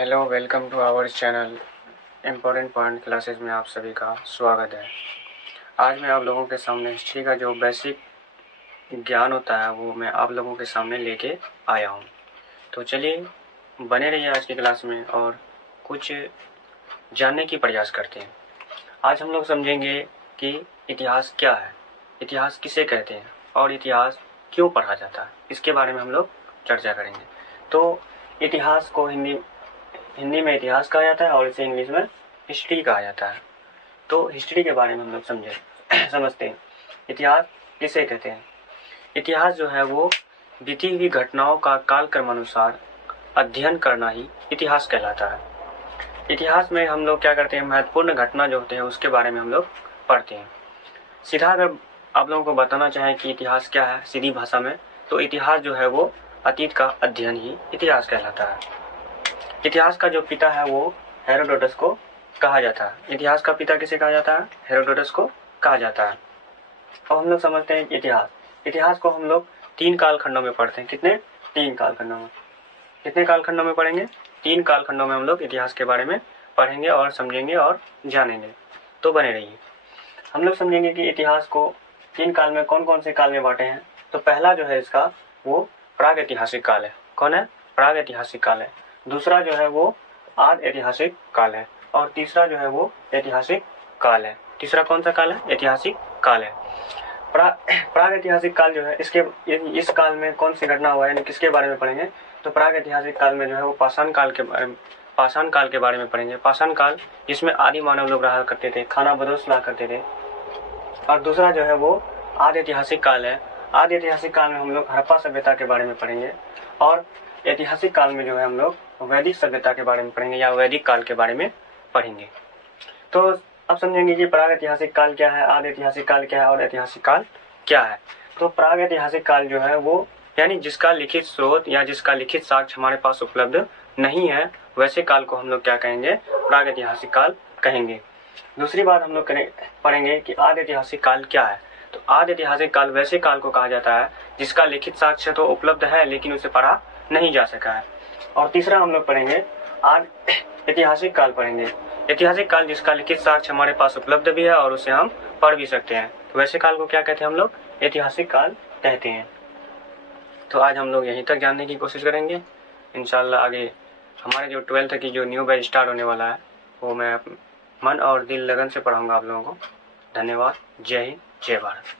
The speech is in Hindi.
Hello, welcome to our channel important point classes में आप सभी का स्वागत है। आज मैं आप लोगों के सामने हिस्ट्री का जो बेसिक ज्ञान होता है वो मैं आप लोगों के सामने लेके आया हूँ। तो चलिए बने रहिए आज की क्लास में और कुछ जानने की प्रयास करते हैं। आज हम लोग समझेंगे कि इतिहास क्या है, इतिहास किसे कहते हैं और इतिहास क्यों पढ़ा जाता है, इसके बारे में हम लोग चर्चा करेंगे। तो इतिहास को हिंदी में इतिहास कहा जाता है और इसे इंग्लिश में हिस्ट्री कहा जाता है। तो हिस्ट्री के बारे में हम लोग समझते हैं। इतिहास किसे कहते हैं? इतिहास जो है वो बीती हुई घटनाओं का कालक्रम अनुसार अध्ययन करना ही इतिहास कहलाता है। इतिहास में हम लोग क्या करते हैं, महत्वपूर्ण घटना जो होते हैं उसके बारे में हम लोग पढ़ते हैं। सीधा अगर आप लोगों को बताना चाहें कि इतिहास क्या है सीधी भाषा में, तो इतिहास जो है वो अतीत का अध्ययन ही इतिहास कहलाता है। इतिहास का जो पिता है वो हेरोडोटस को कहा जाता है। इतिहास का पिता किसे कहा जाता है? हेरोडोटस को कहा जाता है। अब हम लोग समझते हैं इतिहास को हम लोग 3 कालखंडों में पढ़ते हैं। कितने? 3 कालखंडों में। कितने कालखंडों में पढ़ेंगे? 3 कालखंडों में हम लोग इतिहास के बारे में पढ़ेंगे और समझेंगे और जानेंगे। तो बने रहिए। हम लोग समझेंगे कि इतिहास को 3 काल में कौन कौन से काल में बांटे हैं। तो पहला जो है इसका वो प्राग ऐतिहासिक काल है। कौन है? प्राग ऐतिहासिक काल है। दूसरा जो है वो आद ऐतिहासिक काल है और तीसरा जो है वो ऐतिहासिक काल है। तीसरा कौन सा काल है? ऐतिहासिक काल है। प्राग ऐतिहासिक काल जो है इस काल में कौन सी घटना हुआ है, यानी किसके बारे में पढ़ेंगे? तो प्राग ऐतिहासिक काल में जो है वो पाषाण काल के बारे में पढ़ेंगे। पाषाण काल जिसमें आदि मानव लोग रहा करते थे, खाना बदोश ला करते थे। और दूसरा जो है वो आद ऐतिहासिक काल है। आद ऐतिहासिक काल में हम लोग हड़प्पा सभ्यता के बारे में पढ़ेंगे और ऐतिहासिक काल में जो है हम लोग वैदिक सभ्यता के बारे में पढ़ेंगे या वैदिक काल के बारे में पढ़ेंगे। तो अब समझेंगे कि प्राग ऐतिहासिक काल क्या है, आद ऐतिहासिक काल क्या है और ऐतिहासिक काल क्या है। तो प्राग ऐतिहासिक काल जो है वो यानी जिसका लिखित स्रोत या जिसका लिखित साक्ष्य हमारे पास उपलब्ध नहीं है, वैसे काल को हम लोग क्या कहेंगे? प्राग ऐतिहासिक काल कहेंगे। दूसरी बात हम लोग पढ़ेंगे कि आद ऐतिहासिक काल क्या है। तो आद ऐतिहासिक काल वैसे काल को कहा जाता है जिसका लिखित साक्ष्य तो उपलब्ध है लेकिन उसे पढ़ा नहीं जा सका है। और तीसरा हम लोग पढ़ेंगे आद ऐतिहासिक काल पढ़ेंगे। ऐतिहासिक काल जिसका लिखित साक्ष्य हमारे पास उपलब्ध भी है और उसे हम पढ़ भी सकते हैं। तो वैसे काल को क्या कहते हैं हम लोग? ऐतिहासिक काल कहते हैं। तो आज हम लोग यहीं तक जानने की कोशिश करेंगे। इंशाल्लाह आगे हमारे जो 12th की जो न्यू बैच स्टार्ट होने वाला है वो मैं मन और दिल लगन से पढ़ाऊंगा आप लोगों को। धन्यवाद। जय हिंद, जय भारत।